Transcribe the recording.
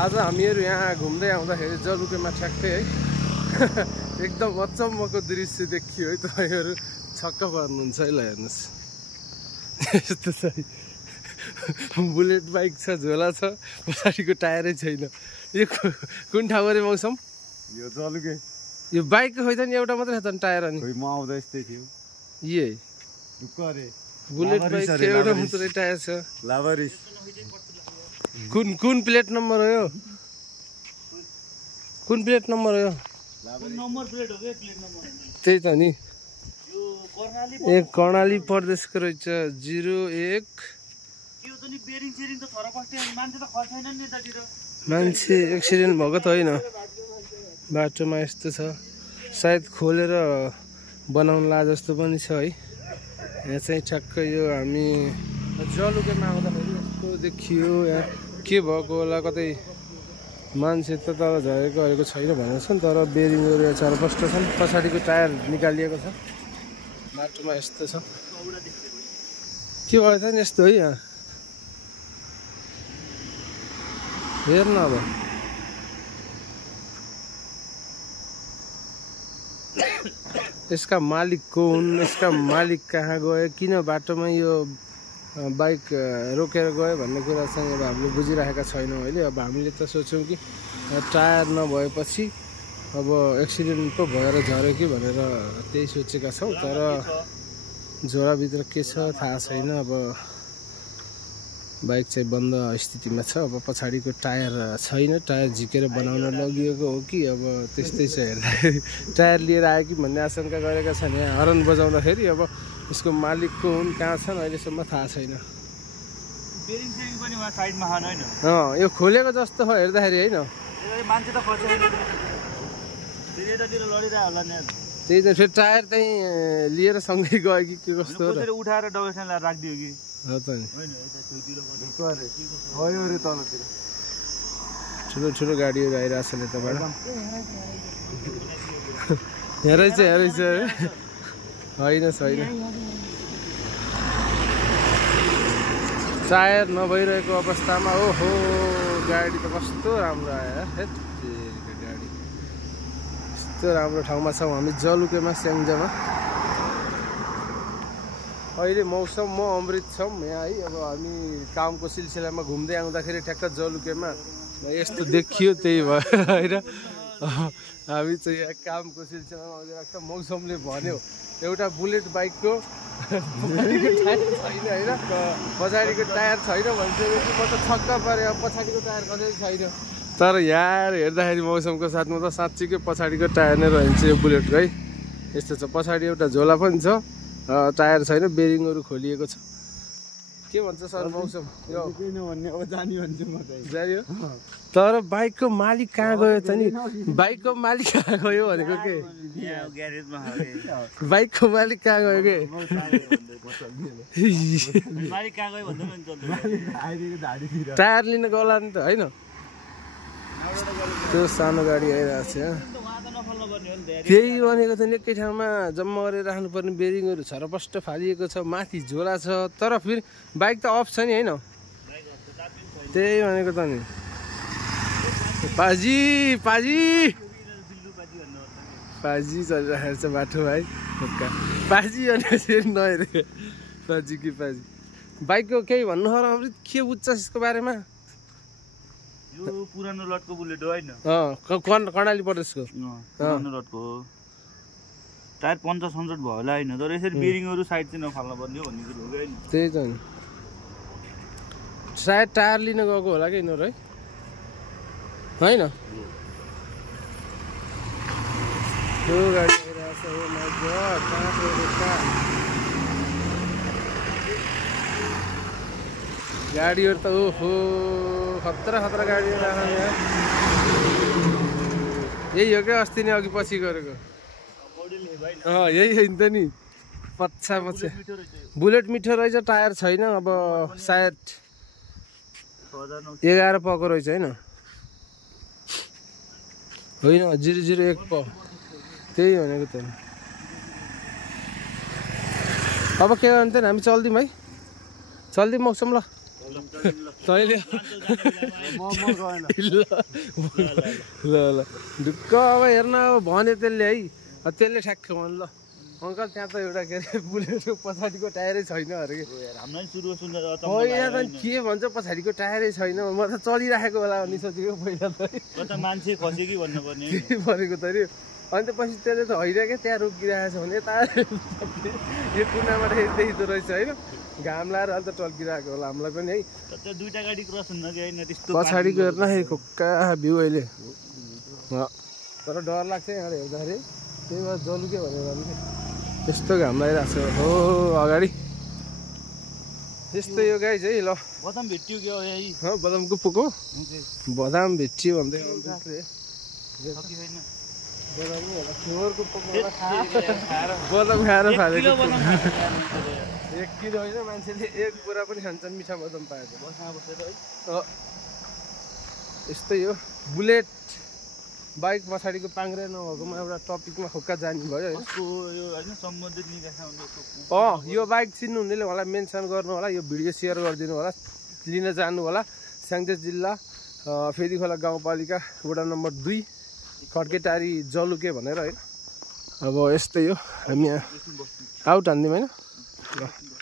आज हामीहरू यहाँ घुम्दै आउँदाखेरि जलुकेमा ठ्याक्कै है एकदम अचम्मको दृश्य देखियो है। तपाईँहरू छक्क पर्नुहुन्छ है। ल हेर्नुहोस् यस्तो छ बुलेट बाइक छ, झोला छ, पछाडिको टायरै छैन। यो कुन ठाउँ अरे मौसम? यो जलुके। यो बाइकको खोइ त नि एउटा मात्रै छ त टायर अनि म आउँदा यस्तै थियो। यही बुलेट बाइक एउटा मात्रै टायर छ। लाभरिस कुन प्लेट नम्बर हो यो? कुन प्लेट नम्बर हो यो? नम्बर प्लेट हो के प्लेट नम्बर? त्यही त नि। यो कर्णाली कर्णाली प्रदेशको रहेछ 01। यो त नि बेरिङ सेरिङ त थरपस्टे मान्छे त खसेन नि यतातिर। मान्छे एक्सिडेन्ट भएको त होइन, बाटोमा यस्तो छ। सायद खोलेर बनाउनु ला जस्तो पनि छ है। यहाँ चाहिँ ठ्याक्क यो हामी जलुकेमा आउँदाखेरि यस्तो देखियो। यहाँ के भएको होला, कतै मान्छे त तल झरेको छैन भनेको छन्, तर बेरिङहरू यहाँ चारपस्ट छन्। पछाडिको टायर निकालिएको छ। बाटोमा यस्तो छ। के भयो त नि यस्तो है? यहाँ हेर्न अब यसका मालिक को हुन्, यसका मालिक कहाँ गए, किन बाटोमा यो बाइक रोकेर गयो भन्ने कुरा चाहिँ अब हामीले बुझिरहेका छैनौँ अहिले। अब हामीले त सोच्यौँ कि टायर नभएपछि अब एक्सिडेन्ट पो भएर झऱ्यो कि भनेर त्यही सोचेका छौँ, तर झोलाभित्र के छ थाहा छैन। अब बाइक चाहिँ बन्द स्थितिमा छ। अब पछाडिको टायर छैन, टायर झिकेर बनाउन लगिएको हो कि अब त्यस्तै छ। हेर्दाखेरि टायर लिएर आयो कि भन्ने आशंका गरेका छन्। यहाँ हर्न बजाउँदाखेरि अब यसको मालिक को हुन्, कहाँ छन् अहिलेसम्म थाहा छैन। बेरिङ सेरिङ पनि वहाँ साइडमा हान हैन। यो खोलेको जस्तो हो हेर्दाखेरि हैन। मान्छे त खसेन। त्यतातिर लडिरा होला नि। त्यही त फेरि टायर चाहिँ लिएर सँगै गयो कि के कस्तो हो र? उठाएर डबेसन ल्याएर राखिदियो कि हो त नि। हैन यता छेउतिर भयो रे तलतिर। ठुलो गाडीहरू आइरहेको छ यताबाट। यहाँ रहेछ होइन छैन। टायर नभइरहेको अवस्थामा ओहो गाडी त कस्तो राम्रो आयो। गाडी यस्तो राम्रो ठाउँमा छौँ हामी जलुकेमा, स्याङ्जामा। अहिले मौसम म अमृत छौँ यहाँ है। अब हामी कामको सिलसिलामा घुम्दै आउँदाखेरि ठ्याक्क जलुकेमा यस्तो देखियो, त्यही भयो होइन। हामी चाहिँ यहाँ कामको सिलसिलामा आउँदै राख्छ। मौसमले भन्यो एउटा बुलेट बाइकको टायर छैन होइन, पछाडिको टायर छैन भनिसकेपछि म त छक्क परेँ। अब पछाडिको टायर कसै छैन, तर यार हेर्दाखेरि मौसमको साथमा त साँच्चीकै पछाडिको टायर नै रहन्छ यो बुलेटको है। यस्तो छ। पछाडि एउटा झोला पनि छ, टायर छैन, बेरिङहरू खोलिएको छ। के भन्छ सर मौसम? यो जान्यो। तर बाइकको मालिक कहाँ गयो त नि? बाइकको मालिक कहाँ गयो भनेको के? बाइकको मालिक कहाँ गयो के? टायर लिन गला नि त होइन। त्यो सानो गाडी आइरहेको छ। त्यही भनेको त एकै ठाउँमा जम्मा गरेर राख्नुपर्ने बेरिङहरू छरपस्ट फालिएको छ, माथि झोला छ, तर फेरि बाइक त अफ छ नि होइन। त्यही भनेको त नि। पाजी चलिरहेको छ बाटो भाइ। पाजी भनेपछि नहेरे पाजी कि पाजी। बाइकको केही भन्नु हो र अमृत? के बुझ्छस् यसको बारेमा? यो पुरानो लटको बुलेट हो हैन? कर्णाली प्रदेशको पुरानो लटको हो। टायर 50-60 भयो होला हैन, तर यसरी बेरिङहरू साइड चाहिँ नफाल्न पर्ने हो भन्ने कुरो हो हैन। त्यही त नि। सायद टायर लिन गएको होला कि यिनीहरू है होइन। त्यो गाडी आइरहेको छ। ओ माइ गॉड, कहाँ गयो? गाडीहरू त ओहो खतरा गाडीहरू आएको यहाँ। यही हो क्या अस्ति नै अघि पछि गरेको? यही होइन त नि। पछा बुलेट मिठो रहेछ, टायर छैन। अब सायद 11 पको रहेछ होइन। 001 प। त्यही भनेको त। अब के गर्नु त हामी चल्दिउँ है, चल्दिउँ मौसम। ल तैँले ल ल ढुक्क अब हेर्न अब भन्यो त्यसले है त्यसले ठ्याक्क भन्नु ल अङ्कल त्यहाँ त एउटा के अरे बुलेटको पछाडिको टायरै छैन अरे कि हामीलाई सुरु सुन्दा होइन त के भन्छ पछाडिको टायरै छैन म त चलिराखेको होला भन्ने सोचेको पहिला त कता मान्छे खस्यो कि भन्नुपर्ने के भनेको त अरे अनि त पछि त्यसले त होइन क्या त्यहाँ रोकिरहेको छ भने यता यो कुनाबाट देखिँदो रहेछ होइन घाम लाएर अन्त टल्किरहेको होला हामीलाई पनि है त्यो दुईटा गाडी क्रस हुन्न कि होइन त्यस्तो पछाडिको हेर्न खोक्का भ्यू अहिले तर डर लाग्छ यहाँ हेर्दाखेरि त्यही भएर जलुके भनेर नि त्यस्तो घाम लागिरहेको छ हो अगाडि त्यस्तो यो गाई चाहिँ ल बदाम भेट्यो क्या बदामको पोको बदाम भेटियो भन्दै बदाम खाएर फालेको 1 किलो होइन मान्छेले 1 बोरा पनि खान्छन् मिठा बदाम पाएको यस्तै हो बुलेट बाइक पछाडिको पाङ्ग्रे नभएकोमा एउटा टपिकमा खोक्का जाने भयो यो बाइक चिन्नु हुनेले मलाई मेन्सन गर्नु होला यो भिडियो सेयर गरिदिनु होला लिन जानु होला स्याङ्जा जिल्ला फेदीखोला गाउँपालिका वडा नम्बर 2 खड्केटारी जलुके भनेर है अब यस्तै हो हामी यहाँ आउट हान्दिउँ होइन